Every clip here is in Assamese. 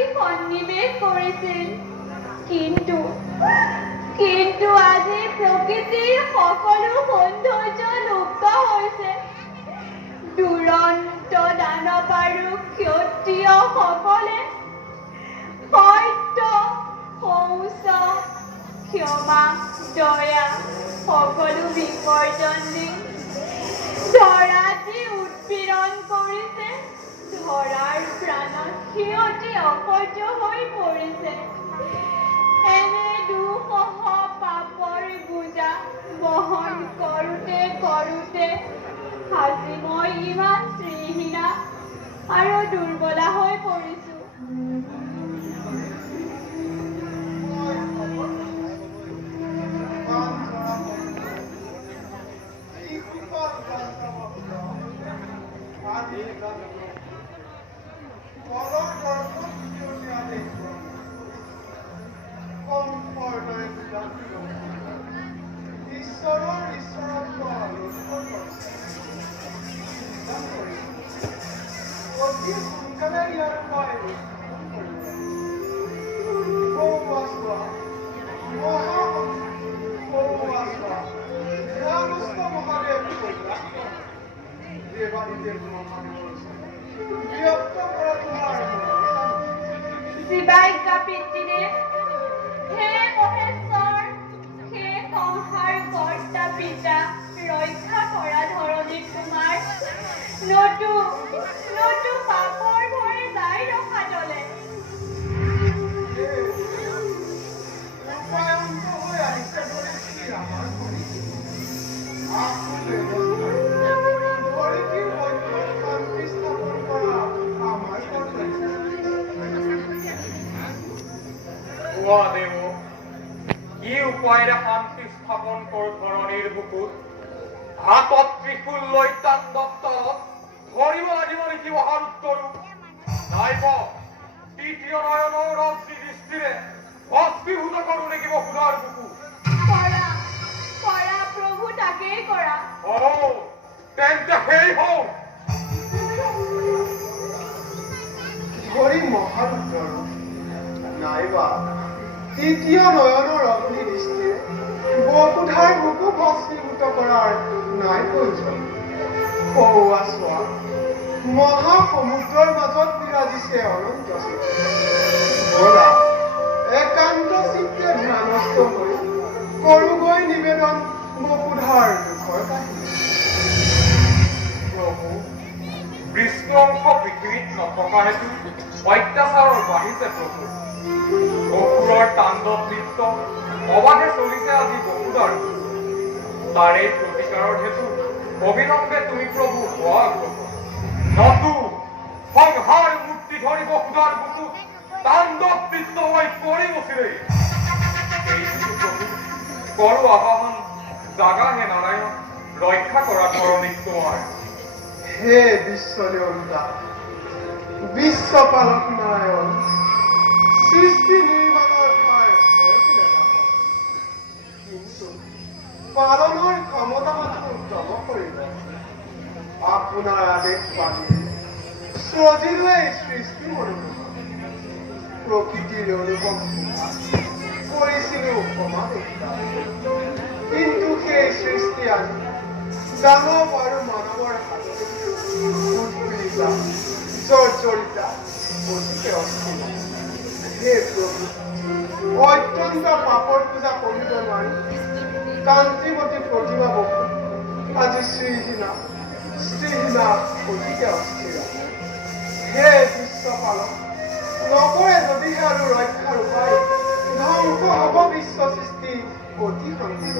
তুই সন্নিবেশ কৰিছিল। কিন্তু আজি প্ৰকৃতিৰ সকলো সৌন্দৰ্য লুপ্ত হৈছে। দুৰন্ত দানৱ আৰু ক্ষত্ৰিয়সকলে সত্য, শৌচ, ক্ষমা, দয়া সকলো বিসৰ্জন দি ধৰাত উৎপীড়ন কৰিছে। ধৰাৰ প্ৰাণত সিহঁতি অসহ্য হৈ পৰিছে। এনে দুঃসহ পাপৰ বোজা বহন কৰোঁতে আজি মই ইমান শ্ৰীহীনা আৰু দুৰ্বলা হৈ পৰিছো। শিৱাই কাপিতিনে হে মহেশ্বৰ, হে সংসাৰ কৰ্তা পিতা, ৰক্ষা কৰা ধৰণীক তোমাৰ নতু পাপৰ ভৰে যাই ৰখা তলে। দেৱ কি উপায়েৰে শান্তি স্থাপন কৰ ধৰণীৰ বুকুত? হাতত ত্ৰিশূল লৈ তাণ্ডৱ তলত ধৰিব লাগিব নেকি অহাৰ উত্তৰো? নাইব তৃতীয় নয়নৰ অগ্নি দৃষ্টিৰে ভস্মীভূত কৰো নেকি বসুধাৰ বুকু? কৰা প্ৰভু, তাকেই কৰা। তেন্তে সেই হওক। হৰি মহাৰুদ্ৰ নাইবা তৃতীয় নয়নৰ অগ্নি দৃষ্টিৰে বসুধাৰ বুকু ভস্মীভূত কৰাৰ নাই প্ৰয়োজন। সৌৱা চোৱা, মহাসমুদ্ৰৰ মাজত বিৰাজিছে অনন্ত বৰা একান্ত চিত্তে ধ্যানস্থ হৈ কৰোগৈ নিবেদন বসুধাৰ দুখৰ কাহিনী। প্ৰভু, বিষ্ণু অংশ পৃথিৱীত নথকা হেতু অত্যাচাৰ বাঢ়িছে প্ৰভু। অসুৰৰ তাণ্ডৱ নৃত্য অবাধে চলিছে আজি বসুধাৰ। তাৰে প্ৰতিকাৰৰ হেতু অবিলম্বে তুমি প্ৰভু হোৱা নতু সংহাৰ মূৰ্তি ধৰি বসুধাৰ বুকুত তাণ্ডৱ নৃত্য হৈ পৰি বচিলে। কৰো আবাহন জাগা হে নাৰায়ণ, ৰক্ষা কৰা ধৰণীক তোমাৰ। হে বিশ্বদেৱতা, বিশ্বপালক নাৰায়ণ, সৃষ্টি নিৰ্মাণৰ ঠাই কিন্তু পালনৰ ক্ষমতা মাথো উত্তম কৰিব। আপোনাৰ আদেশ পালি সজিলে সৃষ্টি মনোৰমা, প্ৰকৃতিৰ অনুপম কৰিছিলো উপমা দেৱতা। কিন্তু সেই সৃষ্টি আনি দানৱ আৰু মানৱৰ হাতত উৎপীড়িতা জৰ্জৰিতা গতিকে অস্থিৰ। হে প্ৰভু, অত্যন্ত পাপৰ পূজা কৰিব নোৱাৰি কান্তিমতী প্ৰতিমা বসু আজি শ্ৰীহীনা গতিকে অস্থিৰ। হে বিশ্বপালক, নকৰে যদিহে আৰু ৰক্ষাৰ উপায়, ধ্বংস হব বিশ্ব সৃষ্টি অতি সন্দিগ্ধ।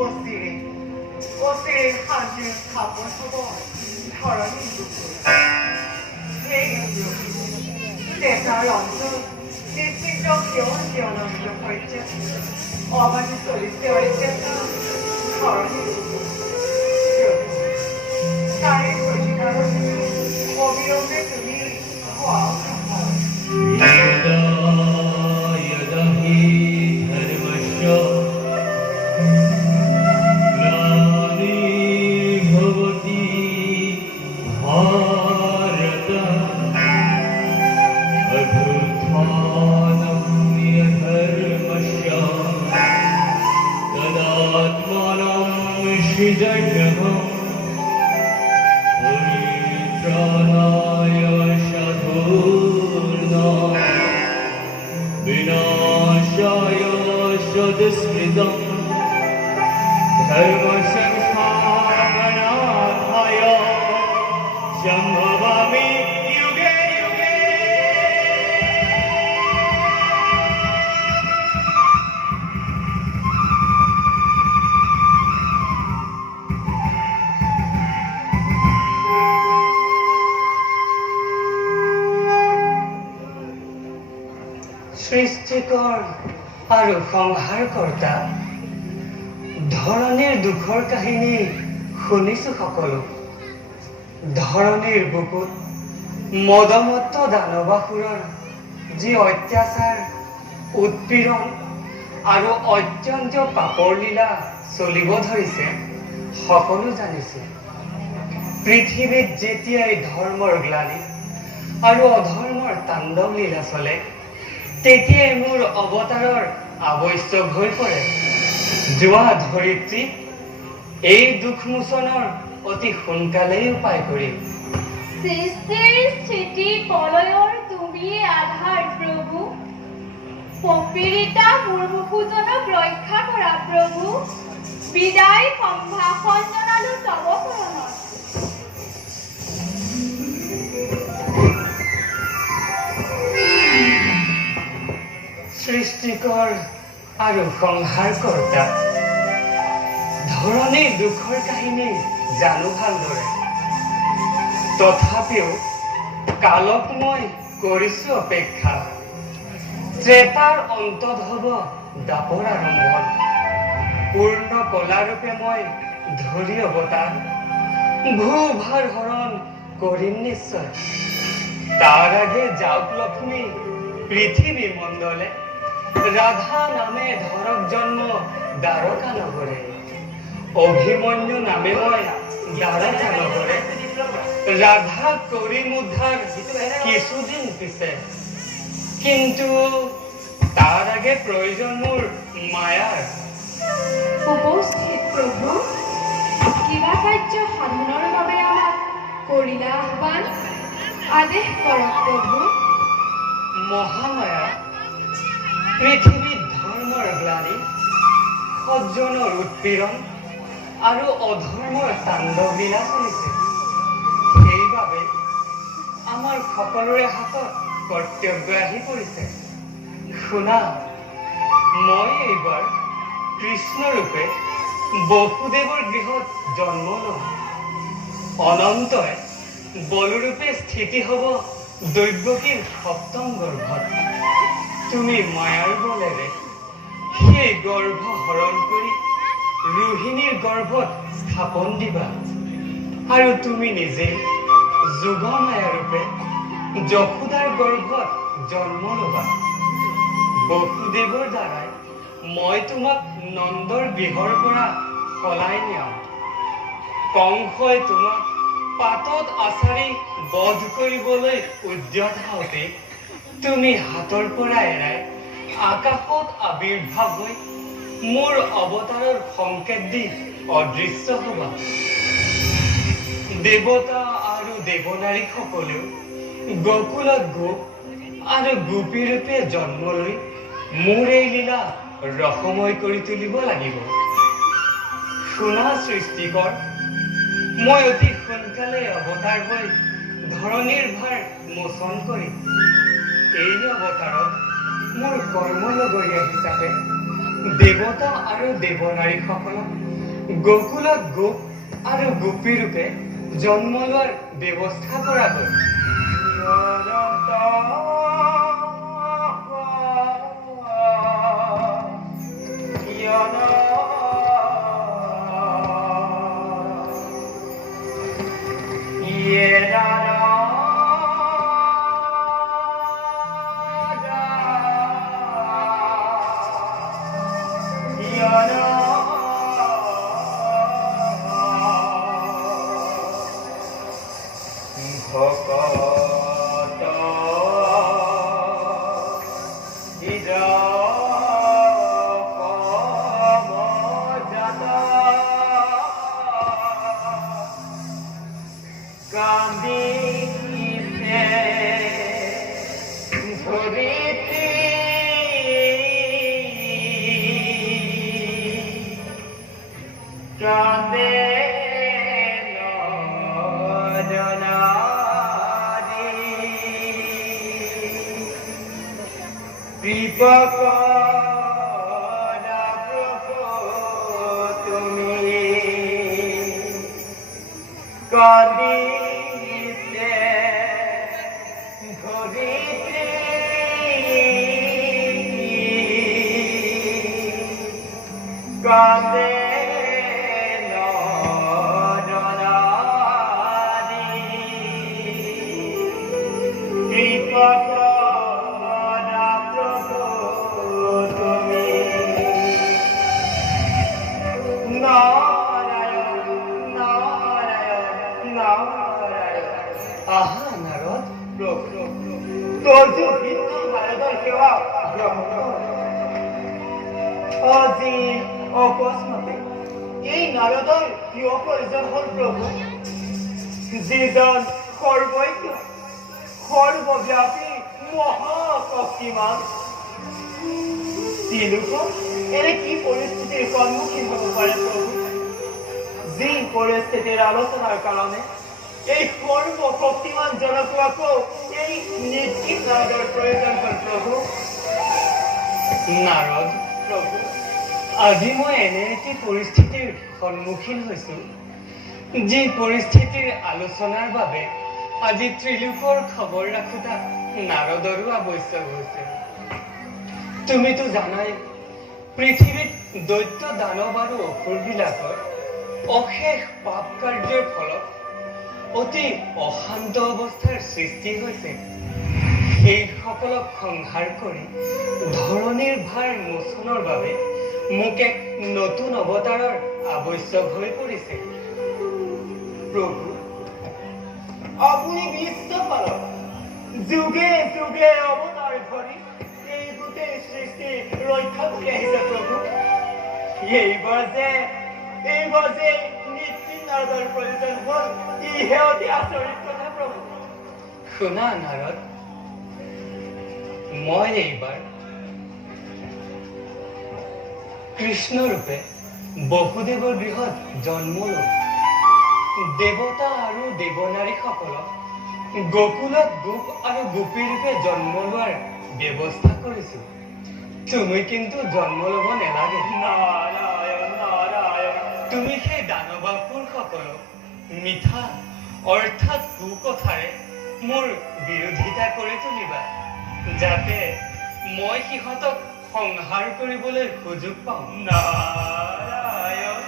অচিৰে শান্তিৰ স্থাপন হ'ব ধৰণী বুকুত। সেই ডেকাৰ অঞ্চল নিশ্চিত কিয়নন্দ সৈতে অবাধি চলিছে অত্যাচাৰ ধৰণী বুকুত। তাৰে প্ৰতিকাৰত অবিৰমে তুমি হোৱাও নহয়। यदा यदा हि धर्मस्य ग्लानिर्भवति भारत अभ्युत्थानमन्यधर्मस्य तदात्मानं सृजन्यः परित्राणाय साधूनां विनाशाय सदस्कृतं धर्मसंस्थापनार्थाय सम्भवामि युगे युगे। সৃষ্টিকৰ আৰু সংহাৰকৰ্তা ধৰণীৰ দুখৰ কাহিনী শুনিছো সকলো। ধৰণীৰ বুকুত মদমত্ত দানৱাসুৰৰ যি অত্যাচাৰ উৎপীড়ন আৰু অত্যন্ত পাপৰ লীলা চলিব ধৰিছে সকলো জানিছো। পৃথিৱীত যেতিয়াই ধৰ্মৰ গ্লানি আৰু অধৰ্মৰ তাণ্ডৱ লীলা চলে তেতিয়াই মোৰ অৱতাৰৰ আৱশ্যক হৈ পৰে। যোৱা ধৰিত্ৰী এই দুখমোচনৰ অতি সোনকালেই উপায় কৰিম। সৃষ্টিৰ স্থিতি প্ৰলয়ৰ তুমিয়ে আধাৰ প্ৰভু। পপীড়িতা মুৰ্মুষুজনক ৰক্ষা কৰা প্ৰভু। বিদায় সম্ভাষণ জনালো তব চৰণত। সৃষ্টিকৰ আৰু সংহাৰকৰ্তা ধৰণীৰ দুখৰ কাহিনী জানো ভালদৰে। তথাপিও কালক মই কৰিছো অপেক্ষা। ত্ৰেতাৰ অন্তত হ'ব দাপৰ আৰম্ভণ। পূৰ্ণ কলাৰূপে মই ধৰি অৱতাৰ ভূভাৰ হৰণ কৰিম নিশ্চয়। তাৰ আগে যাওক লক্ষ্মী পৃথিৱী মণ্ডলে ৰাধা নামে ধৰক জন্ম দ্বাৰকা নগৰে। অভিমন্যু নামে মই দ্বাৰকা নগৰে ৰাধা কৰিম উদ্ধাৰ কিছুদিন পিছে। কিন্তু তাৰ আগে প্ৰয়োজন মোৰ মায়াৰ। উপস্থিত প্ৰভু, কিবা কাৰ্য সাধনৰ বাবে আমাক কৰিলা আহ্বান, আদেশ কৰক প্ৰভু। মহামায়া পৃথিৱীত ধৰ্মৰ গ্লানি সজ্জনৰ উৎপীড়ন আৰু অধৰ্মৰ তাণ্ডৱ লীলা চলিছে। সেইবাবে আমাৰ সকলোৰে হাতত কৰ্তব্য আহি পৰিছে। শুনা, মই এইবাৰ কৃষ্ণৰূপে বসুদেৱৰ গৃহত জন্ম লম। অনন্তই বলৰূপে স্থিতি হ'ব দৈৱকীৰ সপ্তম গৰ্ভত। তুমি মায়াৰ বলেৰে সেই গৰ্ভ হৰণ কৰি ৰোহিণীৰ গৰ্ভত স্থাপন দিবা। আৰু তুমি নিজে যোগমায়া ৰূপে যশোদাৰ গৰ্ভত জন্ম ল'বা। বসুদেৱৰ দ্বাৰাই মই তোমাক নন্দৰ গৃহৰ পৰা সলাই নিয়াম। কংসই তোমাক পাতত আচাৰি বধ কৰিবলৈ উদ্যত হওঁতে তুমি হাতৰ পৰা এৰাই আকাশত আবিৰ্ভাৱ হৈ মোৰ অৱতাৰৰ সংকেত দি অদৃশ্য হবা। দেৱতা আৰু দেৱনাৰী সকলেও গকুলত গোপ আৰু গোপী ৰূপে জন্ম লৈ মোৰ এই লীলা ৰসময় কৰি তুলিব লাগিব। শুনা সৃষ্টিকৰ, মই অতি সোনকালে অৱতাৰ হৈ ধৰণীৰ ভাৰ মোচন কৰিম। এই অৱতাৰত মোৰ কৰ্মলগৰীয়া হিচাপে দেৱতা আৰু দেৱনাৰীসকলক গকুলত গোপ আৰু গোপী ৰূপে জন্ম লোৱাৰ ব্যৱস্থা কৰা হ'ল। অকস্মাতে এই নাৰদৰ কিয় প্ৰয়োজন হ'ল প্ৰভু? যিজন সৰ্বজ্ঞ সৰ্বব্যাপী মহাশক্তিমান, তেওঁলোকৰ এনে কি পৰিস্থিতিৰ সন্মুখীন হ'ব পাৰে প্ৰভু? যি পৰিস্থিতিৰ আলোচনাৰ কাৰণে এই সৰ্বশক্তিমান জনকো আকৌ এই নিশ্চিত নাৰদৰ প্ৰয়োজন হ'ল প্ৰভু। নাৰদ প্ৰভু, আজি মই এনে এটি পৰিস্থিতিৰ সন্মুখীন হৈছো, যি পৰিস্থিতিৰ আলোচনাৰ বাবে আজি ত্ৰিলোকৰ খবৰ ৰাখোতা নাৰদৰো আৱশ্যক হৈছে। তুমিতো জানাই, পৃথিৱীত দৈত্য দানৱ আৰু অসুৰবিলাকৰ অশেষ পাপ কাৰ্যৰ ফলত অতি অশান্ত অৱস্থাৰ সৃষ্টি হৈছে। সেইসকলক সংহাৰ কৰি ধৰণীৰ ভাৰ মোচনৰ বাবে মোক এক নতুন অৱতাৰৰ আৱশ্যক হৈ পৰিছে। প্ৰভু, আপুনি বিশ্বপালক, যুগে যুগে অৱতাৰ ধৰি এই গোটেই সৃষ্টি ৰক্ষা কৰি আহিছে প্ৰভু। এইবাৰ যে নিশ্চিত নাৰদৰ প্ৰয়োজন হ'ল, ইহে অতি আচৰিত কথা প্ৰভু। শুনা নাৰদ, মই এইবাৰ কৃষ্ণ ৰূপে বসুদেৱৰ গৃহত জন্ম লম। দেৱতা আৰু দেৱনাৰীসকলক গকুলত গোপ আৰু গোপী ৰূপে জন্ম লোৱাৰ ব্যৱস্থা কৰিছো। তুমি কিন্তু জন্ম ল'ব নালাগে। নাৰায়ণ নাৰায়ণ। তুমি সেই দানৱাসুৰসকলক মিঠা অৰ্থাৎ কুকথাৰে মোৰ বিৰোধিতা কৰি তুলিবা, যাতে মই সিহঁতক সংহাৰ কৰিবলৈ সুযোগ পাওঁ। নাৰায়ণ।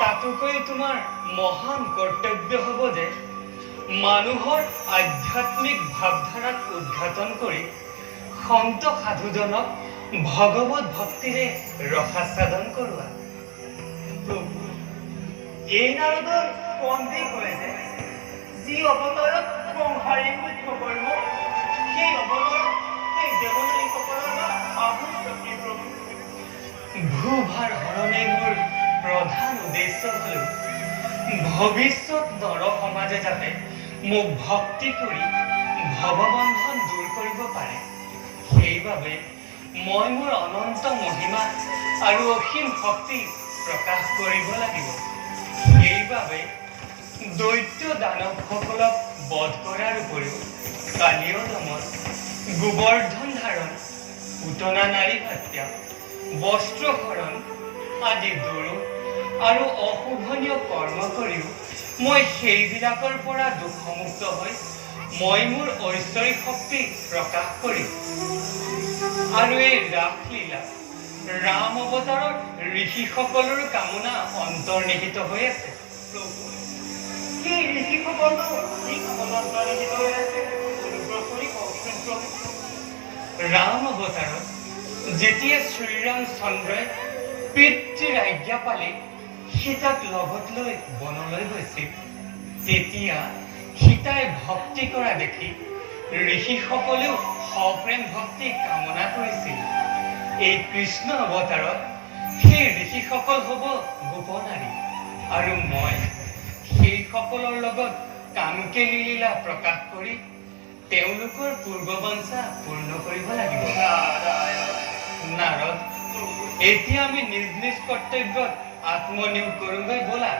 তাতোকৈ তোমাৰ মহান কৰ্তব্য হ'ব যে মানুহৰ আধ্যাত্মিক ভাৱধাৰাক উদ্ঘাটন কৰি সন্ত সাধুজনক ভগৱত ভক্তিৰে ৰসাস্বাদন কৰোৱা। প্ৰভু, এই নাৰদৰ সন্দেহ হয় যে যি অৱতাৰত সংহাৰী মুখ্য কৰ্ম, সেই অৱতাৰত সেই দেৱনাৰীসকলৰ বা আৱশ্যকী প্ৰভু। ভূভাৰ হৰণেই মোৰ প্ৰধান উদ্দেশ্য হ'লেও ভৱিষ্যত নৰ সমাজে যাতে মোক ভক্তি কৰি ভৱবন্ধন দূৰ কৰিব পাৰে, সেইবাবে মই মোৰ অনন্ত মহিমা আৰু অসীম শক্তি প্ৰকাশ কৰিব লাগিব। সেইবাবে দৈত্য দানৱসকলক বধ কৰাৰ উপৰিও কালীয় দমন, গোবৰ্ধন ধাৰণ, পুতনা নাৰী হত্যা, বস্ত্ৰহৰণ আদি দুৰো আৰু অশোভনীয় কৰ্ম কৰিও মই সেইবিলাকৰ পৰা দুখমুক্ত হৈ মই মোৰ ঐশ্বৰিক শক্তি প্ৰকাশ কৰিম। আৰু এই ৰাসলীলা ৰাম অৱতাৰত ঋষিসকলৰ কামনা অন্তৰ্নিহিত হৈ আছে। প্ৰভু, সেই ঋষিসকলো কি কামনা অন্তৰ্নিহিত হৈ আছে? অনুগ্ৰহ কৰি কওকচোন প্ৰভু। ৰাম অৱতাৰত যেতিয়া শ্ৰীৰাম চন্দ্ৰই পিতৃৰ আজ্ঞা পালি সীতাক লগত লৈ বনলৈ গৈছিল, তেতিয়া সীতাই ভক্তি কৰা দেখি ঋষিসকলেও সপ্ৰেম ভক্তি কামনা কৰিছিল। এই কৃষ্ণ অৱতাৰত সেই ঋষিসকল হ'ব গোপনাৰী, আৰু মই সেইসকলৰ লগত কামকেলি লীলা প্ৰকাশ কৰি তেওঁলোকৰ পূৰ্ববাঞ্ছা পূৰ্ণ কৰিব লাগিব। নাৰদ, এতিয়া আমি নিজ নিজ কৰ্তব্যত আত্মনিয়োগ কৰোঁগৈ ব'লা।